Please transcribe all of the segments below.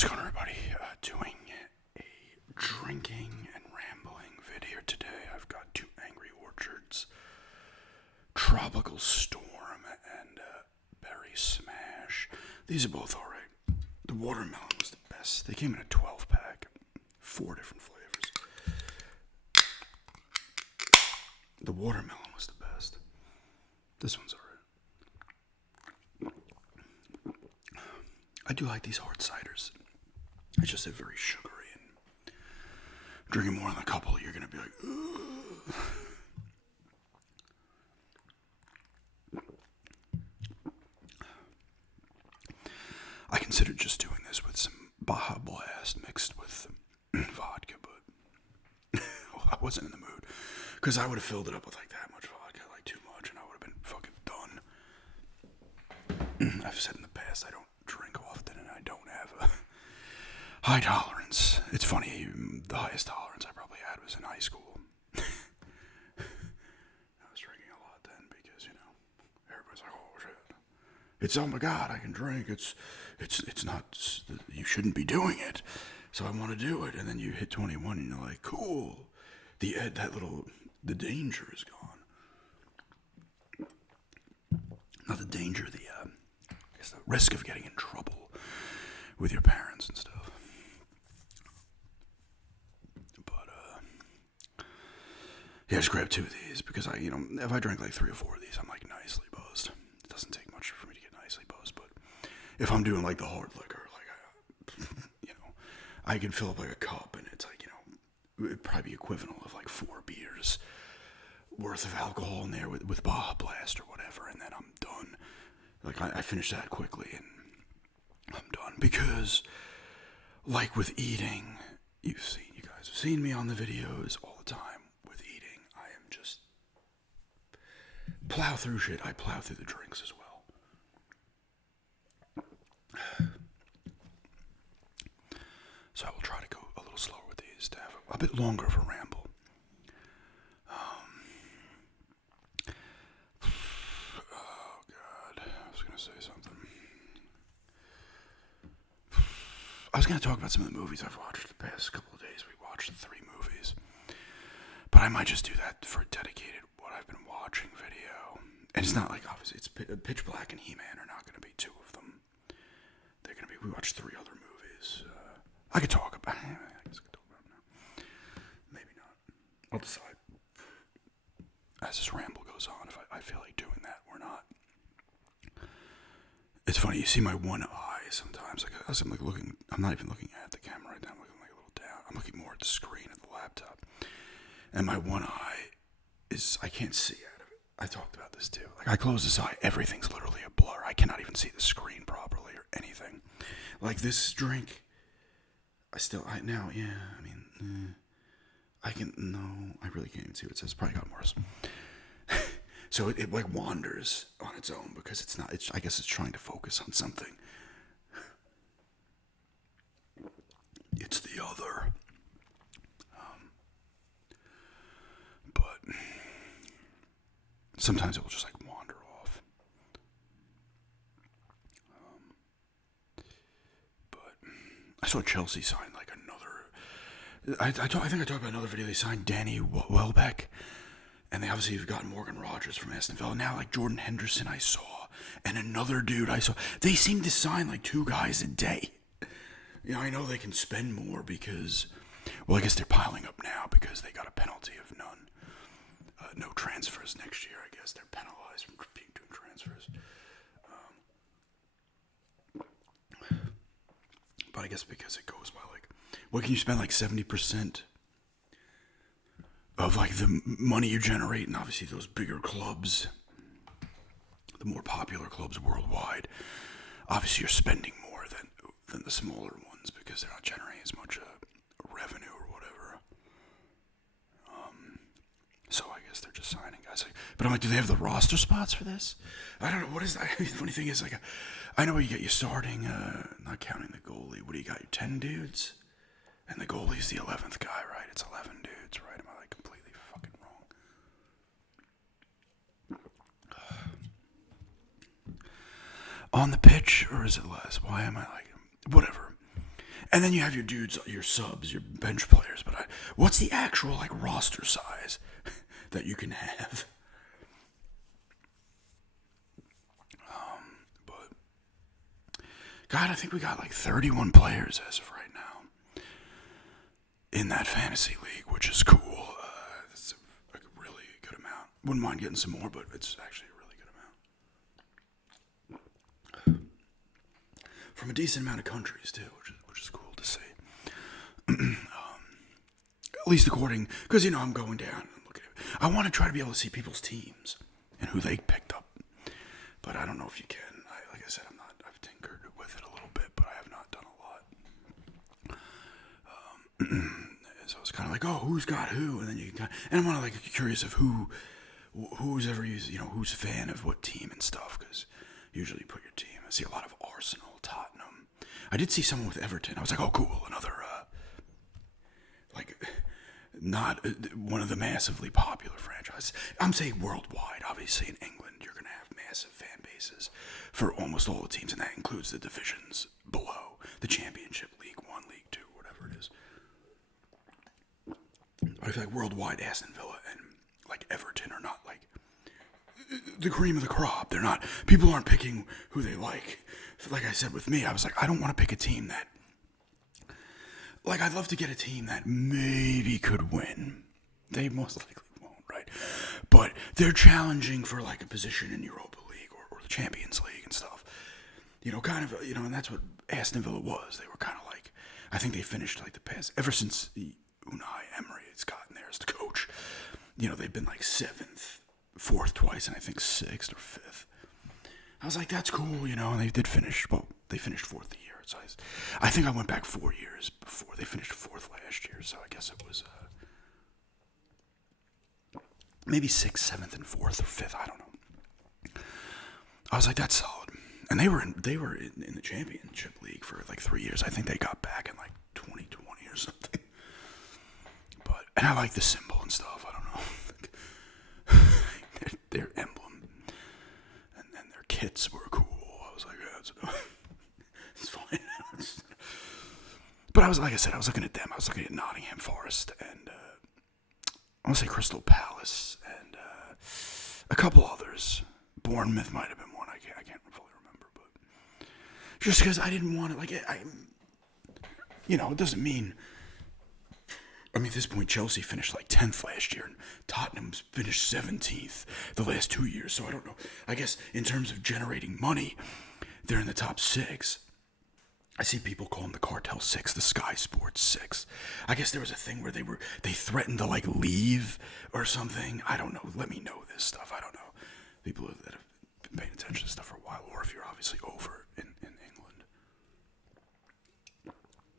How's it going, everybody? Doing a drinking and rambling video today. I've got two Angry Orchards, Tropical Storm, and Berry Smash. These are both alright. The watermelon was the best. They came in a 12-pack, 4 different flavors. The watermelon was the best. This one's alright. I do like these hard ciders. It's just they're very sugary, and drinking more than a couple, you're gonna be like, ugh. I considered just doing this with some Baja Blast mixed with vodka, but I wasn't in the mood because I would have filled it up with like that much vodka, like too much, and I would have been fucking done. I've said in the past I don't drink often, and I don't have a high tolerance. It's funny, the highest tolerance I probably had was in high school. I was drinking a lot then because, everybody's like, oh shit. It's, oh my god, I can drink. It's not, you shouldn't be doing it. So I want to do it. And then you hit 21 and you're like, cool. The danger is gone. Not the danger, the risk of getting in trouble with your parents and stuff. But, yeah, just grab 2 of these because if I drink like 3 or 4 of these, I'm like nicely buzzed. It doesn't take much for me to get nicely buzzed, but if I'm doing like the hard liquor, like, I can fill up like a cup and it's like, it'd probably be equivalent of like 4 beers worth of alcohol in there with Baja Blast or whatever, and then I'm done. Like, I finish that quickly and I'm done. Because, like with eating, you guys have seen me on the videos all the time. With eating, I am just plow through shit. I plow through the drinks as well. So I will try to go a little slower with these to have a bit longer of a ramble. I was going to talk about some of the movies I've watched the past couple of days. We watched 3 movies. But I might just do that for a dedicated what I've been watching video. And it's not like, obviously, it's Pitch Black and He-Man are not going to be 2 of them. They're going to be, we watched 3 other movies. I could talk about it. I guess I could talk about it now. Maybe not. I'll decide. As this ramble goes on, if I feel like doing that or not. It's funny, you see my one eye sometimes. Like, as I'm like looking, I'm not even looking at the camera right now. I'm looking like a little down. I'm looking more at the screen of the laptop. And my one eye is, I can't see out of it. I talked about this too. Like, I close this eye, everything's literally a blur. I cannot even see the screen properly or anything. Like this drink, I really can't even see what it says. It's probably gotten worse. So it like wanders on its own because I guess it's trying to focus on something. It's the other. But sometimes it will just like wander off. But I saw Chelsea sign like another. I think I talked about another video. They signed Danny Welbeck. And they obviously have got Morgan Rogers from Aston Villa. Now, like Jordan Henderson I saw. And another dude I saw. They seem to sign like 2 guys a day. I know they can spend more because... Well, I guess they're piling up now because they got a penalty of none. No transfers next year, I guess. They're penalized from doing transfers. But I guess because it goes by like... What can you spend like 70%? Of like the money you generate, and obviously those bigger clubs, the more popular clubs worldwide, obviously you're spending more than the smaller ones because they're not generating as much revenue or whatever. So I guess they're just signing guys. But I'm like, do they have the roster spots for this? I don't know. What is that? The funny thing is, like, I know you get your starting, not counting the goalie. What do you got? Your 10 dudes, and the goalie's the 11th guy, right? It's 11 dudes, right? Am I like completely fucking wrong? On the pitch, or is it less? Why am I like, whatever? And then you have your dudes, your subs, your bench players. But what's the actual like roster size that you can have? But God, I think we got like 31 players as of right now in that fantasy league, which is cool. It's a really good amount. Wouldn't mind getting some more, but it's actually a really good amount from a decent amount of countries too, which is cool to see. At least according, because I'm going down and looking at it. I want to try to be able to see people's teams and who they picked up, but I don't know if you can. Like I said, I've tinkered with it a little bit, but I have not done a lot. So it's kind of like, oh, who's got who, and then you can and I'm kind of like curious of who's ever used, who's a fan of what team and stuff, because usually you put your team. I see a lot of Arsenal, Tottenham. I did see someone with Everton. I was like, oh, cool, another not one of the massively popular franchises. I'm saying worldwide. Obviously, in England, you're going to have massive fan bases for almost all the teams, and that includes the divisions below the Championship, League 1, League 2, whatever it is. I feel like worldwide, Aston Villa and like Everton are not like the cream of the crop. They're not. People aren't picking who they like. Like I said with me, I was like, I don't want to pick a team that. Like, I'd love to get a team that maybe could win. They most likely won't, right? But they're challenging for, like, a position in Europa League or the Champions League and stuff. Kind of, and that's what Aston Villa was. They were kind of like, I think they finished, like, the past, ever since Unai Emery has gotten there as the coach, they've been, like, 7th, 4th twice, and I think 6th or 5th. I was like, that's cool, and they did finish, they finished 4th the year. So I think I went back 4 years before they finished 4th last year. So I guess it was maybe 6th, 7th, and 4th or 5th. I don't know. I was like, that's solid. And they were in the Championship League for like 3 years. I think they got back in like 2020 or something. And I like the symbol and stuff. I don't know. their emblem and their kits were cool. I was like, yeah, it's fine. But I was looking at them. I was looking at Nottingham Forest and I want to say Crystal Palace and a couple others. Bournemouth might have been one. I can't fully remember, but just because I didn't want it. Like it doesn't mean. I mean, at this point, Chelsea finished like 10th last year, and Tottenham's finished 17th the last 2 years. So I don't know. I guess in terms of generating money, they're in the top 6. I see people call them the Cartel 6, the Sky Sports 6. I guess there was a thing where they threatened to like leave or something. I don't know. Let me know this stuff. I don't know. People that have been paying attention to stuff for a while, or if you're obviously over in England.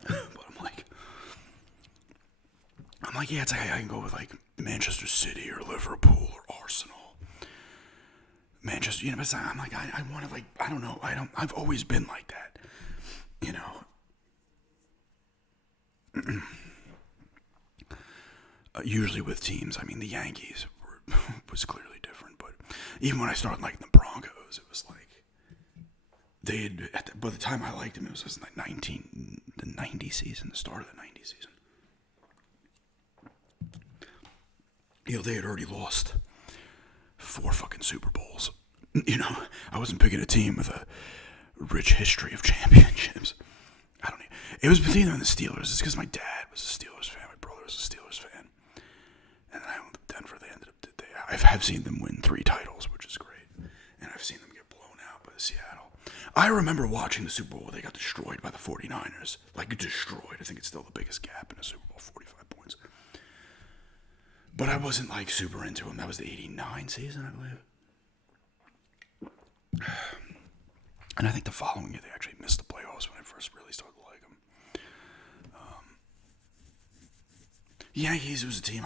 But I'm like, yeah, it's like I can go with like Manchester City or Liverpool or Arsenal. Manchester, but I'm like, I want to like, I don't know. I've always been like that. Usually with teams, I mean, the Yankees was clearly different, but even when I started liking the Broncos, it was like by the time I liked them, it was just like the 90 season, the start of the 90 season. They had already lost 4 fucking Super Bowls. I wasn't picking a team with a rich history of championships. I don't know. It was between them and the Steelers. It's because my dad was a Steelers fan. My brother was a Steelers fan. And then I went to Denver. They ended up... I have seen them win 3 titles, which is great. And I've seen them get blown out by Seattle. I remember watching the Super Bowl where they got destroyed by the 49ers. Like, destroyed. I think it's still the biggest gap in a Super Bowl, 45 points. But I wasn't, like, super into them. That was the 89 season, I believe. And I think the following year they actually missed the playoffs when I first really started to like them. Yankees was a team,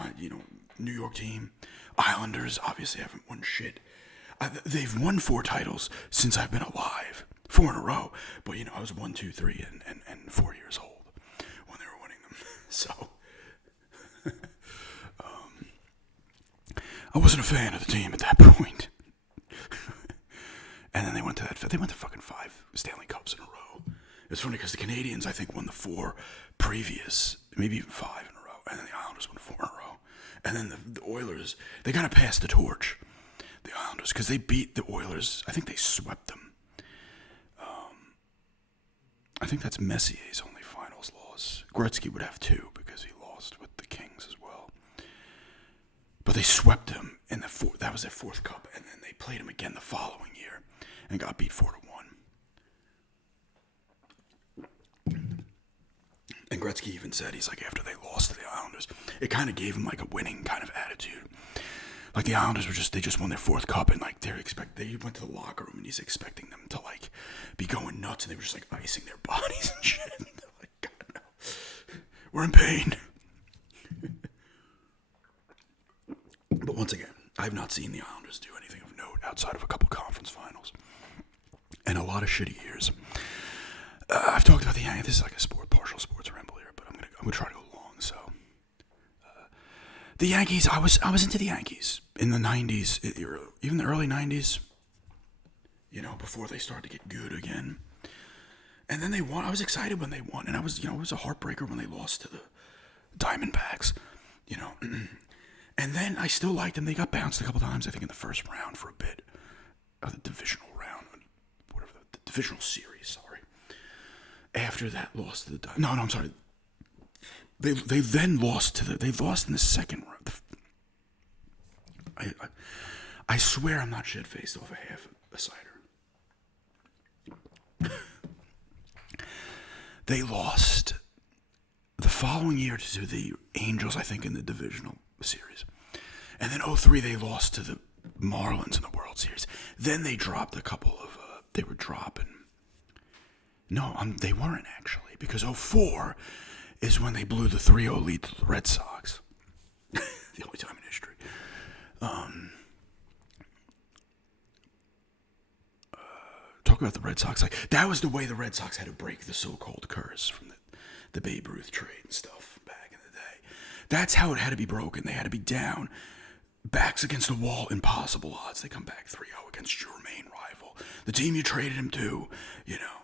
New York team. Islanders obviously haven't won shit. They've won 4 titles since I've been alive. 4 in a row. But, I was 1, 2, 3, and 4 years old when they were winning them. So, I wasn't a fan of the team at that point. And then they went to fucking 5 Stanley Cups in a row. It's funny because the Canadians, I think, won the 4 previous, maybe even 5 in a row, and then the Islanders won 4 in a row. And then the Oilers, they kind of passed the torch, the Islanders, because they beat the Oilers. I think they swept them. I think that's Messier's only finals loss. Gretzky would have 2 because he lost with the Kings as well. But they swept them in the that was their 4th cup, and then they played them again the following year and got beat 4-1. And Gretzky even said, he's like, after they lost to the Islanders, it kind of gave him like a winning kind of attitude. Like the Islanders they just won their 4th cup, and like they went to the locker room, and he's expecting them to like be going nuts, and they were just like icing their bodies and shit. And they're like, God no, we're in pain. But once again, I've not seen the Islanders do anything of note outside of a couple conference finals and a lot of shitty years. I've talked about the Yankees. This is like a partial sports ramble here, but I'm gonna try to go long. So, the Yankees. I was into the Yankees in the '90s, even the early '90s. You know, before they started to get good again. And then they won. I was excited when they won, and it was a heartbreaker when they lost to the Diamondbacks. You know, and then I still liked them. They got bounced a couple times, I think, in the first round for a bit, of the divisional round, whatever the divisional series. Sorry. After that loss to the no, I'm sorry. They then lost they lost in the second round. I swear I'm not shit faced off a half a cider. They lost the following year to the Angels, I think, in the divisional series. And then 2003 they lost to the Marlins in the World Series. Then they dropped a couple of they were dropping. No, they weren't actually, because 2004 is when they blew the 3-0 lead to the Red Sox. The only time in history. Talk about the Red Sox. Like, that was the way the Red Sox had to break the so-called curse from the Babe Ruth trade and stuff back in the day. That's how it had to be broken. They had to be down, backs against the wall, impossible odds. They come back 3-0 against your main rival, the team you traded him to, you know.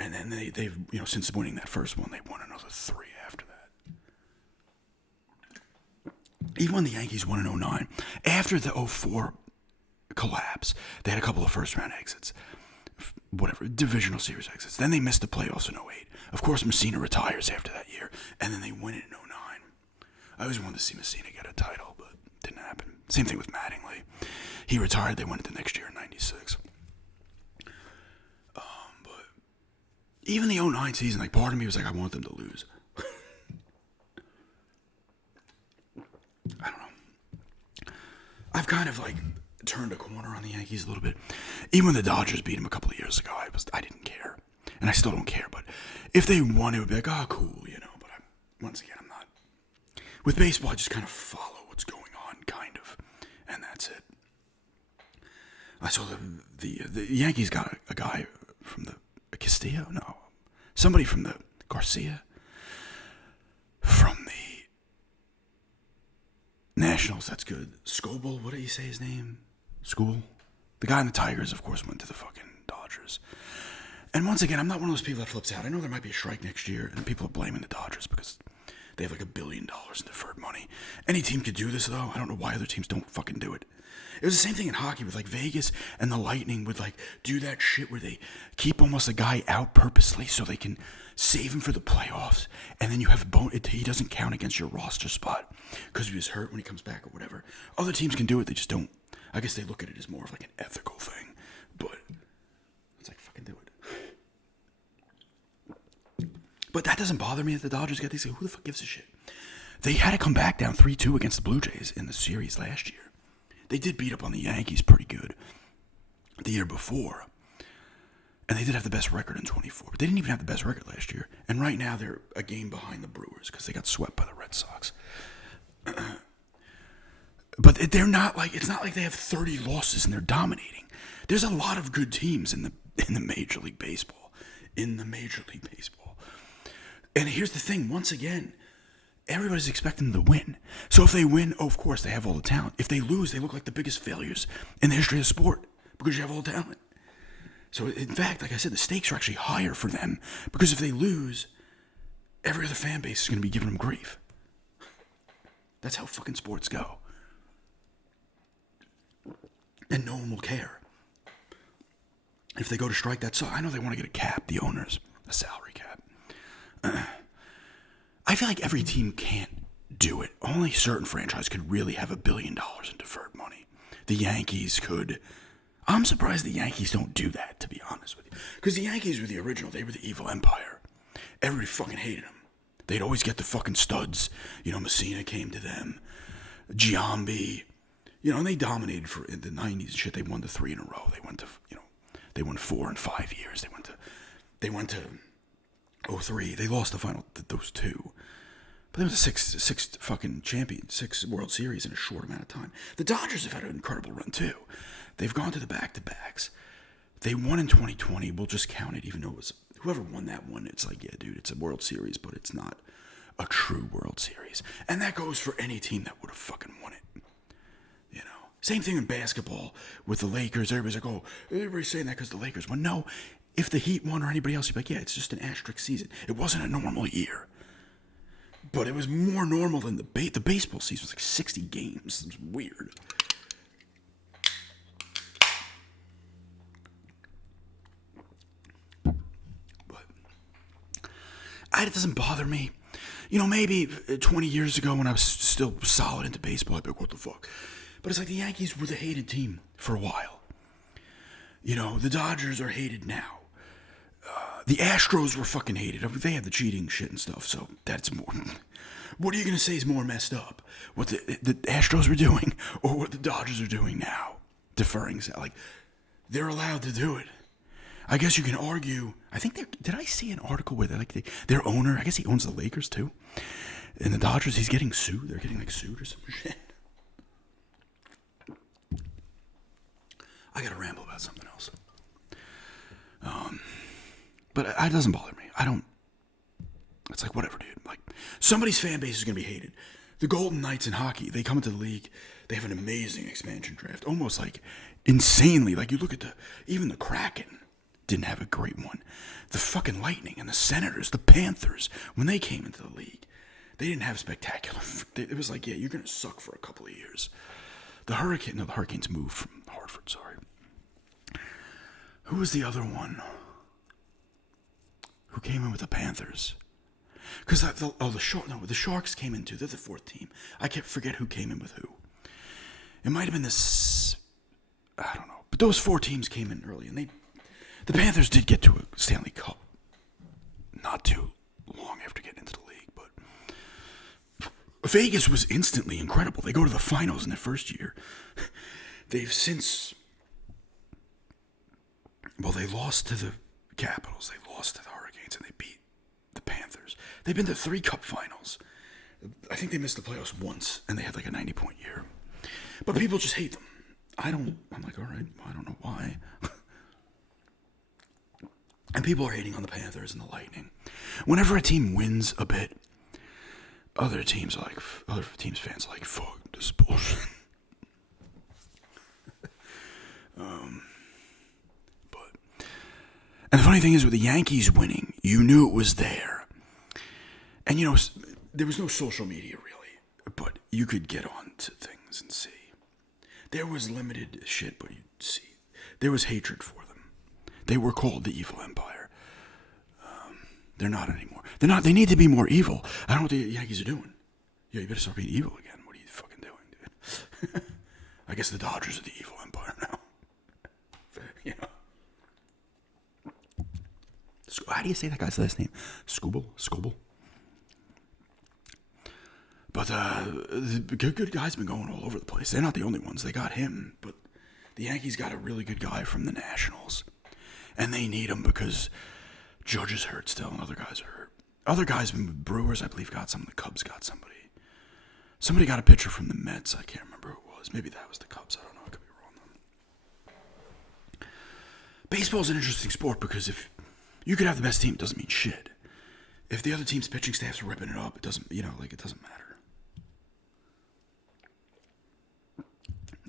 And then they've, you know, since winning that first one, they won another 3 after that. Even when the Yankees won in 2009, after the 2004 collapse, they had a couple of first-round exits. Whatever, divisional series exits. Then they missed the playoffs in 2008. Of course, Messina retires after that year, and then they win it in 2009. I always wanted to see Messina get a title, but it didn't happen. Same thing with Mattingly. He retired, they won it the next year in 96. But even the 2009 season, like, part of me was like, I want them to lose. I don't know. I've kind of, like, turned a corner on the Yankees a little bit. Even when the Dodgers beat them a couple of years ago, I didn't care. And I still don't care, but if they won, it would be like, oh, cool, you know. But once again, I'm not. With baseball, I just kind of follow what's going on, kind of. And that's it. I saw the Yankees got a guy from the Castillo? No. Somebody from the Garcia. From the Nationals, that's good. Scoble, what did you say his name? School? The guy in the Tigers, of course, went to the fucking Dodgers. And once again, I'm not one of those people that flips out. I know there might be a strike next year, and people are blaming the Dodgers because they have like $1 billion in deferred money. Any team could do this, though. I don't know why other teams don't fucking do it. It was the same thing in hockey with like Vegas and the Lightning would like do that shit where they keep almost a guy out purposely so they can save him for the playoffs, and then you have he doesn't count against your roster spot because he was hurt when he comes back or whatever. Other teams can do it, they just don't. I guess they look at it as more of like an ethical thing, but it's like, fucking do it. But that doesn't bother me that the Dodgers get these. Who the fuck gives a shit? They had to come back down 3-2 against the Blue Jays in the series last year. They did beat up on the Yankees pretty good the year before. And they did have the best record in 24. But they didn't even have the best record last year. And right now they're a game behind the Brewers because they got swept by the Red Sox. But they're not like, it's not like they have 30 losses and they're dominating. There's a lot of good teams in the Major League Baseball. In the Major League Baseball. And here's the thing, once again, everybody's expecting them to win. So if they win, of course, they have all the talent. If they lose, they look like the biggest failures in the history of the sport because you have all the talent. So, in fact, like I said, the stakes are actually higher for them because if they lose, every other fan base is going to be giving them grief. That's how fucking sports go. And no one will care. If they go to strike, that's I know they want to get a cap, the owners, a salary cap. I feel like every team can't do it. Only certain franchise could really have $1 billion in deferred money. The Yankees could. I'm surprised the Yankees don't do that, to be honest with you. Because the Yankees were the original. They were the evil empire. Everybody fucking hated them. They'd always get the fucking studs. You know, Messina came to them. Giambi. You know, and they dominated for in the 90s and shit. They won the 3 in a row. They went to, they won 4 in 5 years. They went to 03. They lost the final, those 2. But they were the six fucking champions, 6 World Series in a short amount of time. The Dodgers have had an incredible run too. They've gone to the back-to-backs. They won in 2020. We'll just count it, even though it was whoever won that one. It's like, yeah, dude, it's a World Series, but it's not a true World Series. And that goes for any team that would have fucking won it. You know, same thing in basketball with the Lakers. Everybody's like, oh, everybody's saying that because the Lakers won. No, if the Heat won or anybody else, you'd be like, yeah, it's just an asterisk season. It wasn't a normal year. But it was more normal than the baseball season was like 60 games. It was weird. But it doesn't bother me. You know, maybe 20 years ago when I was still solid into baseball, I'd be like, what the fuck? But it's like the Yankees were the hated team for a while. You know, the Dodgers are hated now. The Astros were fucking hated. I mean, they had the cheating shit and stuff, so that's more. What are you going to say is more messed up? What the Astros were doing or what the Dodgers are doing now? Deferring. Like, they're allowed to do it. I guess you can argue. I think did I see an article with their owner? I guess he owns the Lakers too. And the Dodgers, he's getting sued. They're getting like sued or some shit. I got to ramble about something else. But it doesn't bother me. It's like, whatever, dude. Like, somebody's fan base is going to be hated. The Golden Knights in hockey, they come into the league. They have an amazing expansion draft. Almost like insanely. Like, you look at even the Kraken didn't have a great one. The fucking Lightning and the Senators, the Panthers, when they came into the league, they didn't have spectacular. It was like, yeah, you're going to suck for a couple of years. The Hurricanes moved from Hartford, sorry. Who was the other one? Who came in with the Panthers? Because the Sharks came in too. They're the 4th team. I can't forget who came in with who. It might have been this. I don't know. But those 4 teams came in early, and the Panthers did get to a Stanley Cup. Not too long after getting into the league, but Vegas was instantly incredible. They go to the finals in their first year. They've since. Well, they lost to the Capitals. They lost to the Hurricanes, and they beat the Panthers. They've been to 3 Cup finals. I think they missed the playoffs once, and they had like a 90-point year. But people just hate them. I'm like, all right, I don't know why. And people are hating on the Panthers and the Lightning. Whenever a team wins a bit, other teams fans are like, fuck, this is bullshit. And the funny thing is, with the Yankees winning, you knew it was there. And, you know, there was no social media, really. But you could get on to things and see. There was limited shit, but you'd see. There was hatred for them. They were called the evil empire. They're not anymore. They're not. They need to be more evil. I don't know what the Yankees are doing. Yeah, you better start being evil again. What are you fucking doing, dude? I guess the Dodgers are the evil empire now. You know. How do you say that guy's last name? Scobel. But the good guy's been going all over the place. They're not the only ones. They got him, but the Yankees got a really good guy from the Nationals. And they need him because Judge is hurt still and other guys are hurt. Other guys, Brewers, I believe, got some. The Cubs got somebody. Somebody got a pitcher from the Mets. I can't remember who it was. Maybe that was the Cubs. I don't know. I could be wrong. Baseball's an interesting sport because if you could have the best team, it doesn't mean shit. If the other team's pitching staff's ripping it up, it doesn't, it doesn't matter.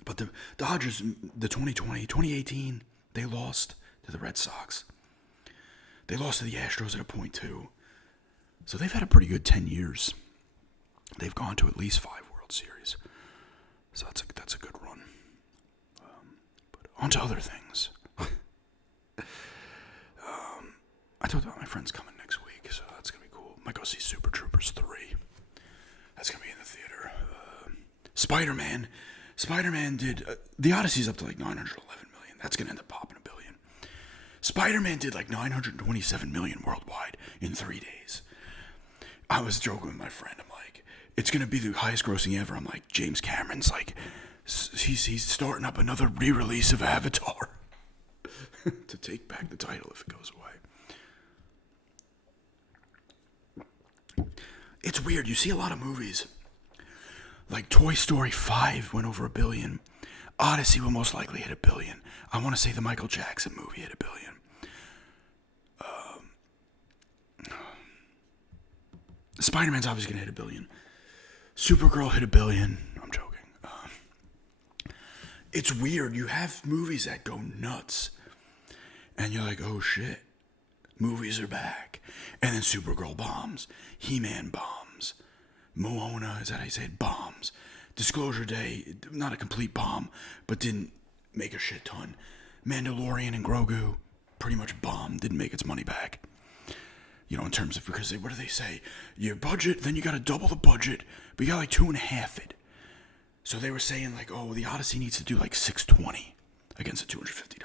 But the Dodgers, the 2018, they lost to to the Red Sox. They lost to the Astros at a point too. So they've had a pretty good 10 years. They've gone to at least 5 World Series. So that's a good run. But on to other things. I talked about my friends coming next week, so that's going to be cool. Might go see Super Troopers 3. That's going to be in the theater. Spider-Man. Spider-Man did... the Odyssey's up to like 911 million. That's going to end up popping $1 billion. Spider-Man did like 927 million worldwide in 3 days. I was joking with my friend. I'm like, it's going to be the highest grossing ever. I'm like, James Cameron's like, he's starting up another re-release of Avatar to take back the title if it goes away. It's weird. You see a lot of movies. Like Toy Story 5 went over $1 billion. Odyssey will most likely hit $1 billion. I want to say the Michael Jackson movie hit $1 billion. Spider-Man's obviously going to hit $1 billion. Supergirl hit $1 billion. I'm joking. It's weird. You have movies that go nuts. And you're like, oh shit. Movies are back. And then Supergirl bombs. He-Man bombs. Moana, is that how you say it? Bombs. Disclosure Day, not a complete bomb, but didn't make a shit ton. Mandalorian and Grogu pretty much bombed, didn't make its money back. You know, in terms of, because what do they say? Your budget, then you gotta double the budget, but you got like 2.5 it. So they were saying like, oh, the Odyssey needs to do like 620 against a $250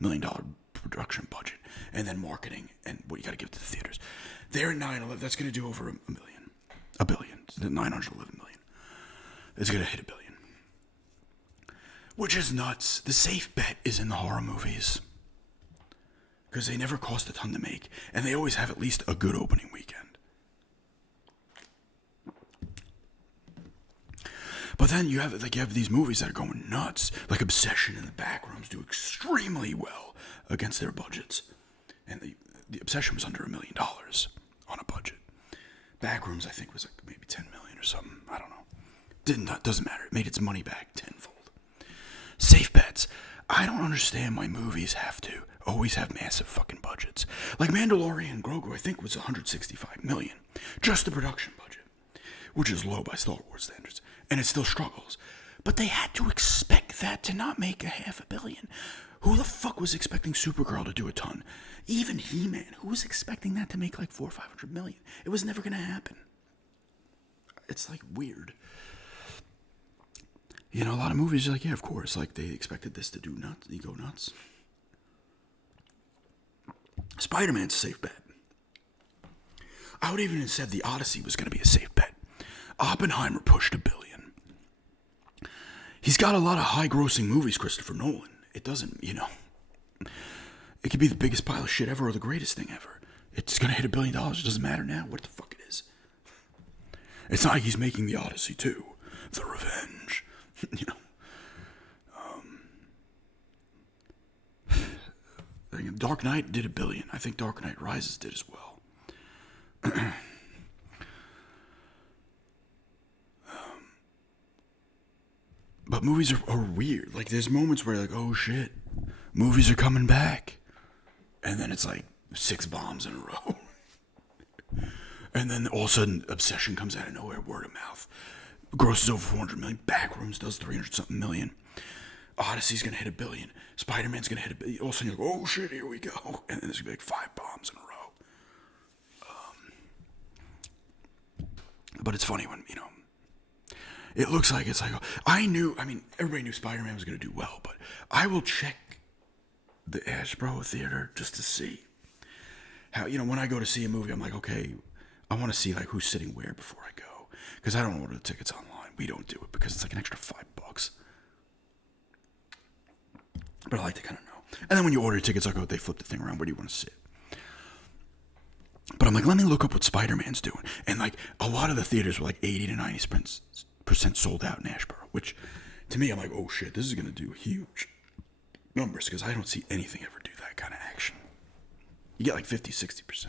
million production budget, and then marketing and what you gotta give to the theaters. They're at 911. That's gonna do over $1 million, $1 billion, 911 million. It's gonna hit $1 billion, which is nuts. The safe bet is in the horror movies, because they never cost a ton to make, and they always have at least a good opening weekend. But then you have these movies that are going nuts, like Obsession and The Backrooms do extremely well against their budgets, and the Obsession was under $1 million on a budget. Backrooms I think was like maybe 10 million or something. I don't know. Doesn't matter. It made its money back tenfold. Safe bets. I don't understand why movies have to always have massive fucking budgets. Like Mandalorian and Grogu, I think was 165 million, just the production budget, which is low by Star Wars standards, and it still struggles. But they had to expect that to not make $500 million. Who the fuck was expecting Supergirl to do a ton? Even He-Man, who was expecting that to make like 400 or 500 million? It was never gonna happen. It's like weird. You know, a lot of movies are like, yeah, of course, like they expected this to do nuts. You go nuts. Spider-Man's a safe bet. I would even have said the Odyssey was going to be a safe bet. Oppenheimer pushed $1 billion. He's got a lot of high-grossing movies, Christopher Nolan. It doesn't, you know. It could be the biggest pile of shit ever or the greatest thing ever. It's going to hit $1 billion. It doesn't matter now what the fuck it is. It's not like he's making the Odyssey 2. The Revenge. You know. Dark Knight did $1 billion. I think Dark Knight Rises did as well. But movies are weird. Like, there's moments where, like, oh shit, movies are coming back. And then it's like 6 bombs in a row. And then all of a sudden, Obsession comes out of nowhere, word of mouth. Grosses over 400 million. Backrooms does 300-something million. Odyssey's gonna hit $1 billion. Spider-Man's gonna hit $1 billion. All of a sudden you're like, oh shit, here we go. And then there's gonna be like 5 bombs in a row. But it's funny when, you know, it looks like it's like, everybody knew Spider-Man was gonna do well, but I will check the Ashbro Theater just to see how, you know, when I go to see a movie, I'm like, okay, I want to see like who's sitting where before I go, because I don't order the tickets online. We don't do it because it's like an extra $5. But I like to kind of know. And then when you order tickets, they flip the thing around. Where do you want to sit? But I'm like, let me look up what Spider-Man's doing. And like, a lot of the theaters were like 80 to 90% sold out in Ashboro, which to me, I'm like, oh shit, this is going to do huge numbers, because I don't see anything ever do that kind of action. You get like 50, 60%.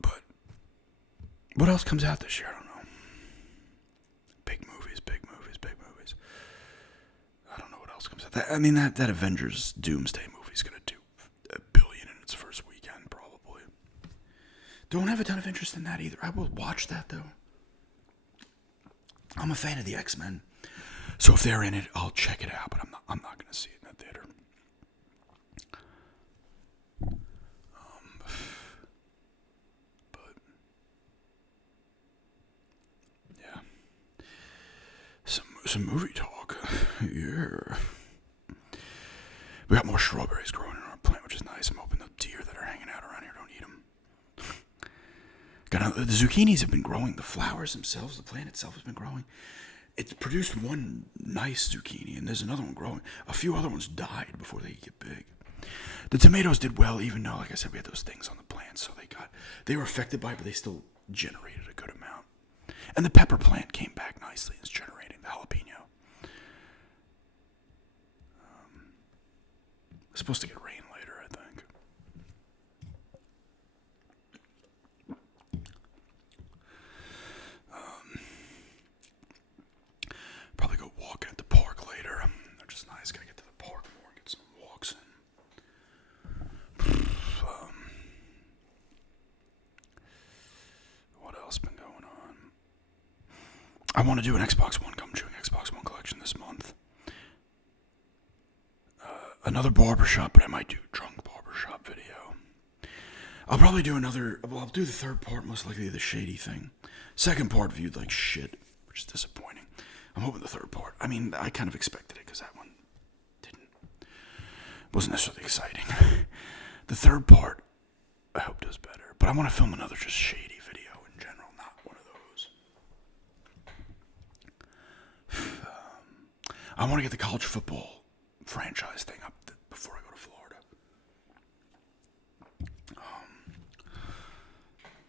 But what else comes out this year? I don't know. Big movies. I don't know I mean, that Avengers Doomsday movie is gonna do $1 billion in its first weekend, probably. Don't have a ton of interest in that either. I will watch that though. I'm a fan of the X-Men, so if they're in it, I'll check it out. But I'm not gonna see it in the theater. But yeah, some movie talk. Yeah. We got more strawberries growing in our plant, which is nice. I'm hoping the deer that are hanging out around here don't eat them. The zucchinis have been growing. The flowers themselves, the plant itself has been growing. It's produced one nice zucchini, and there's another one growing. A few other ones died before they get big. The tomatoes did well, even though, like I said, we had those things on the plant, so they were affected by it, but they still generated a good amount. And the pepper plant came back nicely. It's generating the jalapeno. It's supposed to get rain later, I think. Probably go walk at the park later. Which is nice. Gotta get to the park more and get some walks in. What else been going on? I want to do an Xbox One Gum Chewing Xbox One collection this month. Another barbershop, but I might do drunk barbershop video. I'll probably do I'll do the third part, most likely the shady thing. Second part viewed like shit, which is disappointing. I'm hoping the third part. I mean, I kind of expected it because that one wasn't necessarily exciting. The third part, I hope does better. But I want to film another just shady video in general, not one of those. I want to get the college football franchise thing up before I go to Florida.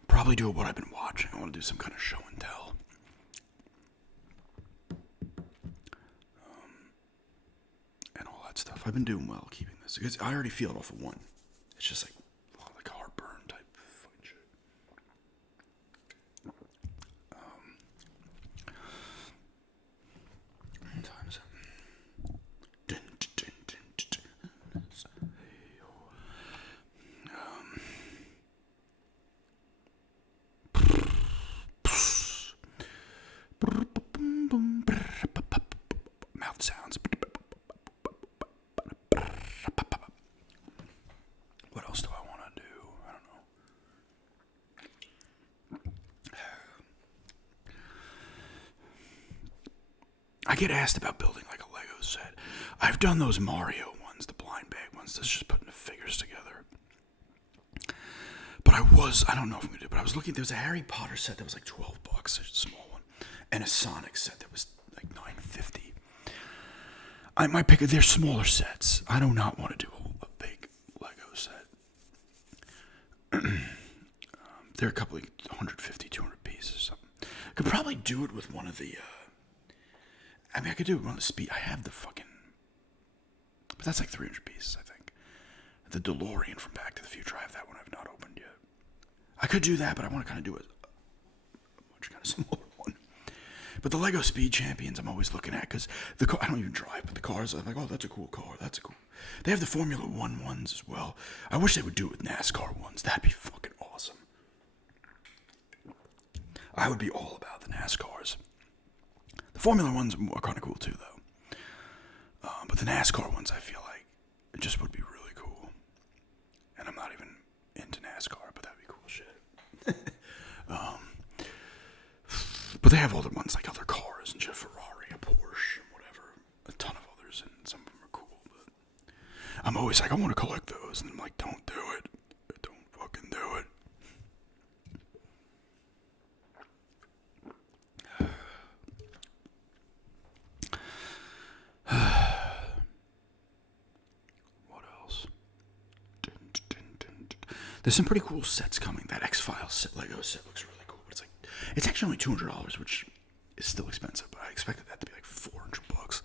Probably do what I've been watching. I want to do some kind of show and tell. And all that stuff. I've been doing well keeping this because I already feel it off of one. It's just like heartburn type fucking shit. What time is it? Mouth sounds. What else do I want to do? I don't know. I get asked about building like a Lego set. I've done those Mario ones, the blind bag ones. That's just putting the figures together. But I don't know if I'm going to do it, but I was looking, there was a Harry Potter set that was like $12, a small one, and a Sonic set that was like $9.50. I might pick, they're smaller sets. I do not want to do a big Lego set. They're a couple of 150, 200 pieces or something. I could probably do it with one of the, I could do it with one of the speed, I have the fucking, but that's like 300 pieces, I think. The DeLorean from Back to the Future, I have that one I've not opened yet. I could do that, but I want to kind of do a much kind of smaller one. But the Lego Speed Champions I'm always looking at because the car, I don't even drive, but the cars, I'm like, oh, that's a cool car. That's a cool. They have the Formula One ones as well. I wish they would do it with NASCAR ones. That'd be fucking awesome. I would be all about the NASCARs. The Formula ones are kind of cool too, though. But the NASCAR ones, I feel like it just would be really cool. And I'm not even into NASCAR, but that'd be cool shit. But they have other ones like other cars and shit, Ferrari, a Porsche, whatever, a ton of others, and some of them are cool. But I'm always like, I want to collect those, and I'm like, don't do it, don't fucking do it. What else? There's some pretty cool sets coming. That X-Files set, Lego set looks really cool. But it's actually only $200, which is still expensive. But I expected that to be like $400.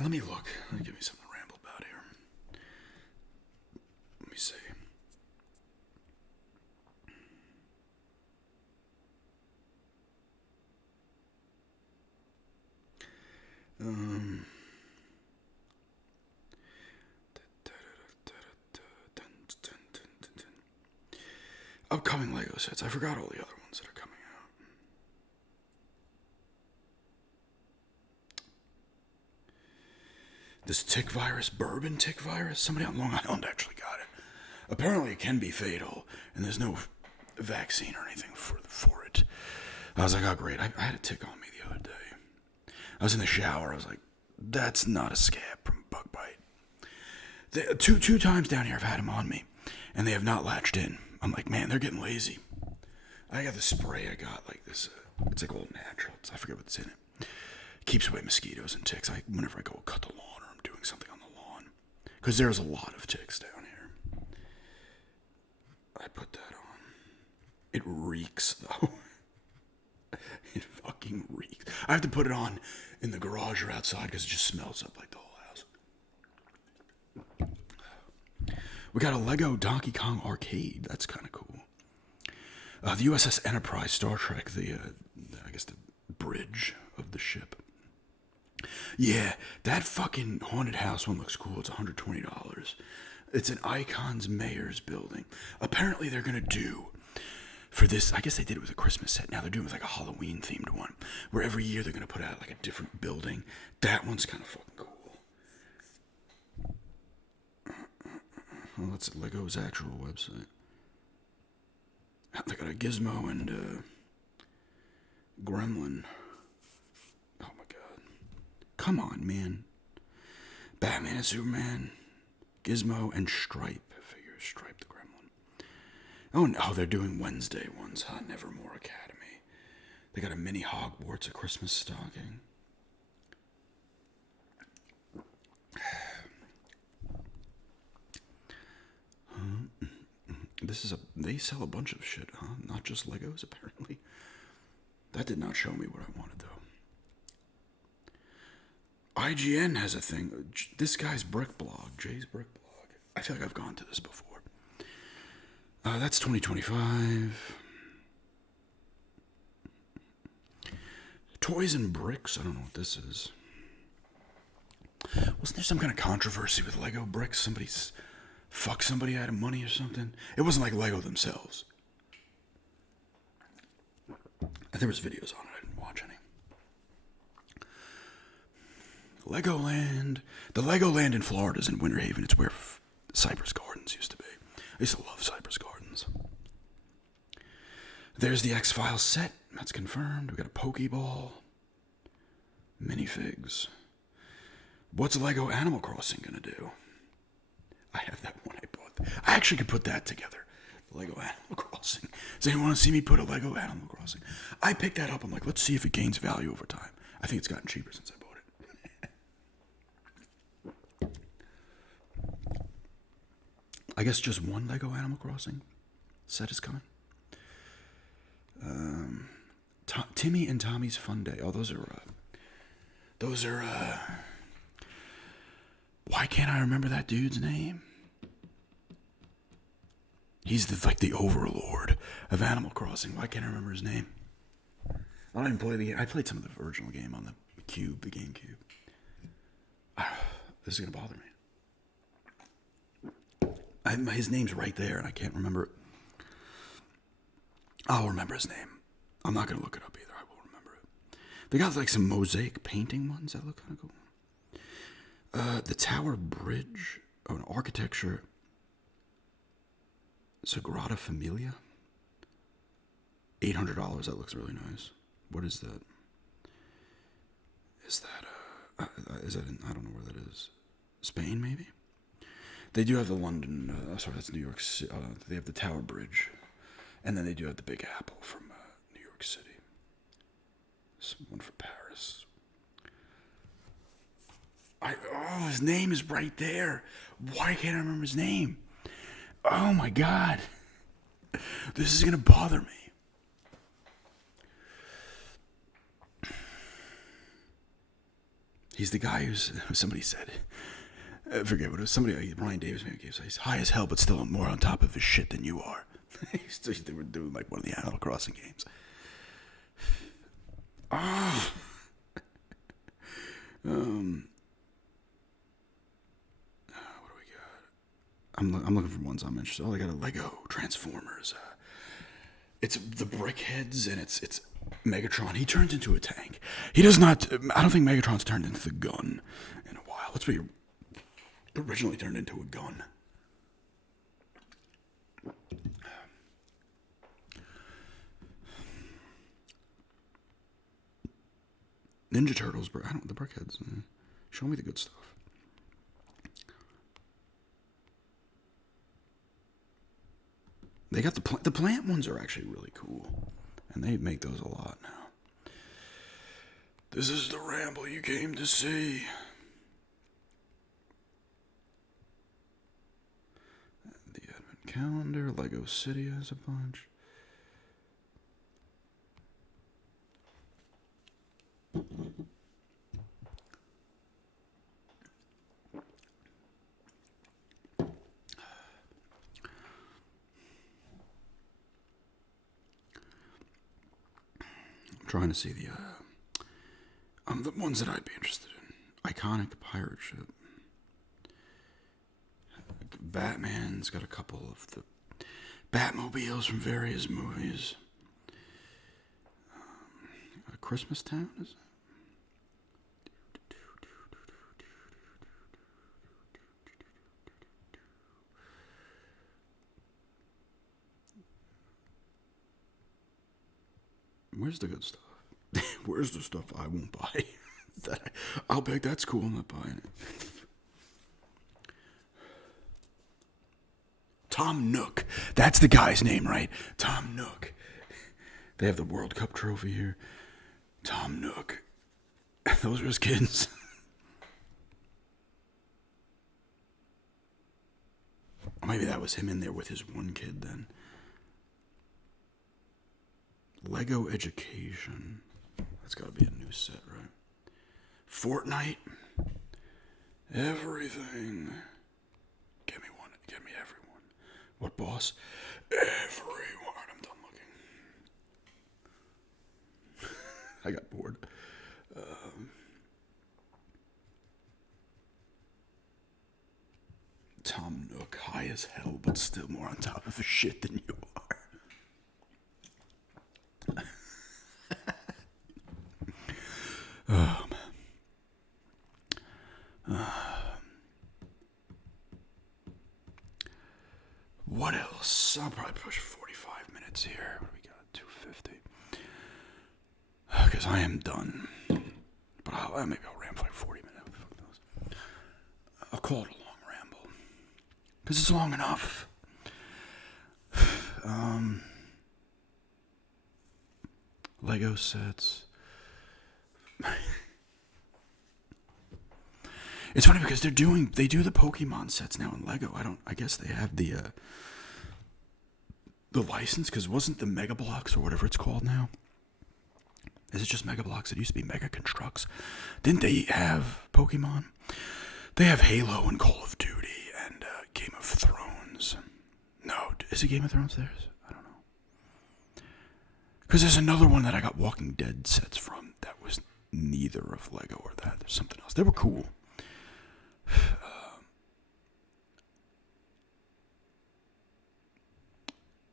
Let me look. Let me give me something to ramble about here. Let me see. Um, Upcoming Lego sets. I forgot all the other ones that are coming out. This tick virus, bourbon tick virus. Somebody on Long Island actually got it. Apparently, it can be fatal, and there's no vaccine or anything for it. I was like, oh great. I had a tick on me the other day. I was in the shower. I was like, that's not a scab from a bug bite. Two times down here, I've had them on me, and they have not latched in. I'm like, man, they're getting lazy. I got the spray I got, like this. It's like all natural. I forget what's in it. Keeps away mosquitoes and ticks. Whenever I go cut the lawn or I'm doing something on the lawn, because there's a lot of ticks down here. I put that on. It reeks though. It fucking reeks. I have to put it on in the garage or outside because it just smells up like the whole house. We got a Lego Donkey Kong arcade. That's kind of cool. The USS Enterprise, Star Trek, I guess the bridge of the ship. Yeah, that fucking haunted house one looks cool. It's $120. It's an Icons Mayor's building. Apparently they're going to do, for this, I guess they did it with a Christmas set. Now they're doing it with like a Halloween themed one, where every year they're going to put out like a different building. That one's kind of fucking cool. Well, that's Lego's actual website. They got a Gizmo and Gremlin. Oh my god. Come on, man. Batman and Superman, Gizmo, and Stripe. Figures Stripe the Gremlin. Oh no, they're doing Wednesday ones, huh? Nevermore Academy. They got a mini Hogwarts, a Christmas stocking. They sell a bunch of shit, huh? Not just Legos, apparently. That did not show me what I wanted, though. IGN has a thing. This guy's Brick Blog, Jay's Brick Blog. I feel like I've gone to this before. That's 2025. Toys and Bricks. I don't know what this is. Wasn't there some kind of controversy with Lego bricks? Somebody's fuck somebody out of money or something. It wasn't like Lego themselves. There was videos on it. I didn't watch any. Legoland. The Legoland in Florida is in Winter Haven. It's where Cypress Gardens used to be. I used to love Cypress Gardens. There's the X-Files set. That's confirmed. We got a Pokeball. Minifigs. What's Lego Animal Crossing gonna do? I have that one I bought. I actually could put that together. The Lego Animal Crossing. Does anyone want to see me put a Lego Animal Crossing? I picked that up. I'm like, let's see if it gains value over time. I think it's gotten cheaper since I bought it. I guess just one Lego Animal Crossing set is coming. Timmy and Tommy's Fun Day. Oh, those are. Why can't I remember that dude's name? He's the overlord of Animal Crossing. Why can't I remember his name? I don't even play the game. I played some of the original game on the Cube, the GameCube. This is gonna bother me. His name's right there, and I can't remember it. I'll remember his name. I'm not gonna look it up either. I will remember it. They got like some mosaic painting ones that look kind of cool. The Tower Bridge. Oh, an architecture. Sagrada Familia. $800. That looks really nice. What is that? Is that I don't know where that is. Spain, maybe? They do have the London, that's New York City. They have the Tower Bridge. And then they do have the Big Apple from New York City. There's one for Paris. His name is right there. Why can't I remember his name? Oh my god. This is going to bother me. He's the guy somebody said, I forget what it was, Ryan Davis maybe gave, so he's high as hell, but still more on top of his shit than you are. They were doing like one of the Animal Crossing games. Oh. What do we got? I'm looking for ones I'm interested. Oh, I got a Lego Transformers. It's the Brickheads, and it's Megatron. He turns into a tank. He does not. I don't think Megatron's turned into the gun in a while. That's what he originally turned into, a gun. Ninja Turtles, bro. I don't. The Brickheads. Show me the good stuff. They got the plant ones are actually really cool, and they make those a lot now. This is the Ramble you came to see. The Advent Calendar, Lego City has a bunch. Trying to see the ones that I'd be interested in. Iconic pirate ship. Batman's got a couple of the Batmobiles from various movies. Christmas Town, is it? Where's the good stuff? Where's the stuff I won't buy? I'll bet that's cool. I'm not buying it. Tom Nook. That's the guy's name, right? Tom Nook. They have the World Cup trophy here. Tom Nook. Those are his kids. Maybe that was him in there with his one kid then. Lego Education. That's got to be a new set, right? Fortnite. Everything. Give me one. Give me everyone. What boss? Everyone. I'm done looking. I got bored. Tom Nook, high as hell, but still more on top of his shit than you are. Oh, man. What else? I'll probably push 45 minutes here. What do we got? 250. Because I am done. But maybe I'll ramble for like 40 minutes. Fuck knows. I'll call it a long ramble. Because it's long enough. Lego sets. It's funny because they do the Pokemon sets now in Lego. I guess they have the license, because wasn't the Mega Bloks or whatever it's called now? Is it just Mega Bloks? It used to be Mega Constructs. Didn't they have Pokemon? They have Halo and Call of Duty and Game of Thrones. No, is it Game of Thrones theirs? I don't know. Because there's another one that I got Walking Dead sets from that was neither of Lego or that. There's something else. They were cool.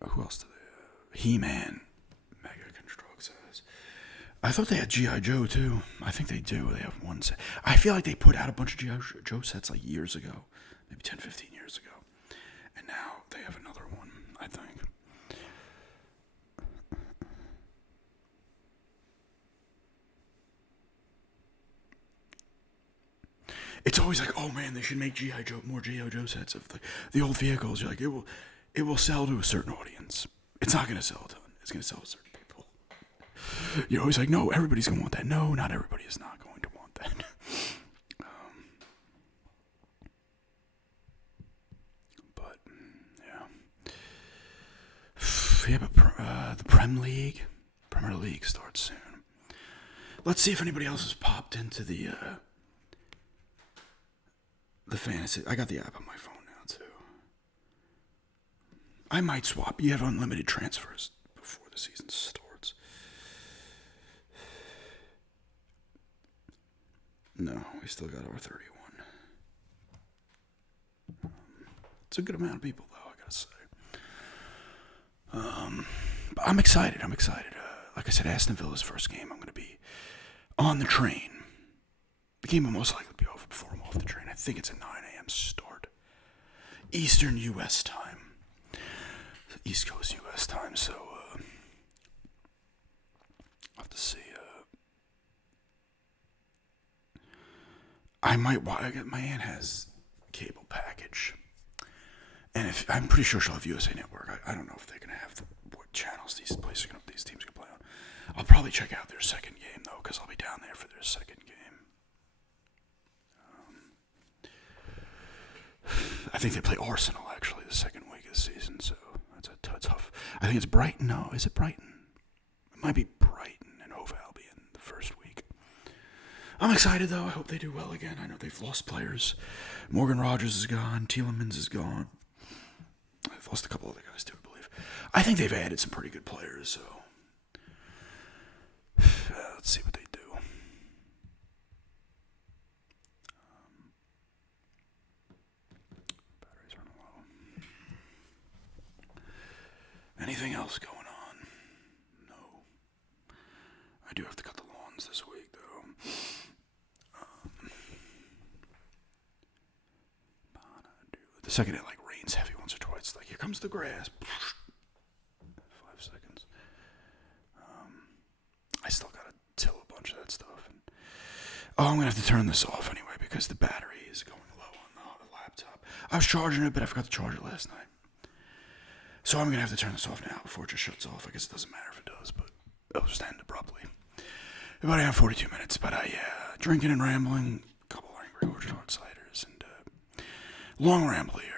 Who else do they have? He-Man. Mega Constructs has. I thought they had G.I. Joe too. I think they do. They have one set. I feel like they put out a bunch of G.I. Joe sets like years ago. Maybe 10, 15 years ago. And now they have another one, I think. It's always like, oh man, they should make G.I. Joe, more G.I. Joe sets of the old vehicles. You're like, it will sell to a certain audience. It's not going to sell a ton. It's going to sell to certain people. You're always like, no, everybody's going to want that. No, not everybody is not going to want that. But, yeah. Yeah, but the Premier League starts soon. Let's see if anybody else has popped into the fantasy. I got the app on my phone now, too. I might swap. You have unlimited transfers before the season starts. No, we still got our 31. It's a good amount of people, though, I gotta say. But I'm excited. Like I said, Aston Villa's first game, I'm gonna be on the train. The game will most likely be over before I'm off the train. I think it's a 9 a.m. start. Eastern U.S. time. East Coast U.S. time, so I'll have to see. I might watch. My aunt has cable package, and if I'm pretty sure she'll have USA Network. I don't know if they're gonna have what channels these teams can play on. I'll probably check out their second game though, because I'll be down there for their second game. I think they play Arsenal actually the second week of the season, so that's a tough. I think it's Brighton. No, is it Brighton? It might be Brighton and Hove Albion the first week. I'm excited though. I hope they do well again. I know they've lost players. Morgan Rogers is gone. Tielemans is gone. They've lost a couple other guys too, I believe. I think they've added some pretty good players, so let's see what they do. Batteries running low. Anything else going on? No. I do have to cut the lawns this week, though. The second it rains heavy once or twice, it's like, here comes the grass. 5 seconds. I still gotta till a bunch of that stuff. I'm gonna have to turn this off anyway because the battery is going low on the laptop. I was charging it, but I forgot to charge it last night. So I'm gonna have to turn this off now before it just shuts off. I guess it doesn't matter if it does, but it'll just end abruptly. About 42 minutes, but drinking and rambling, a couple of Angry Orchard hard ciders, and long ramble here.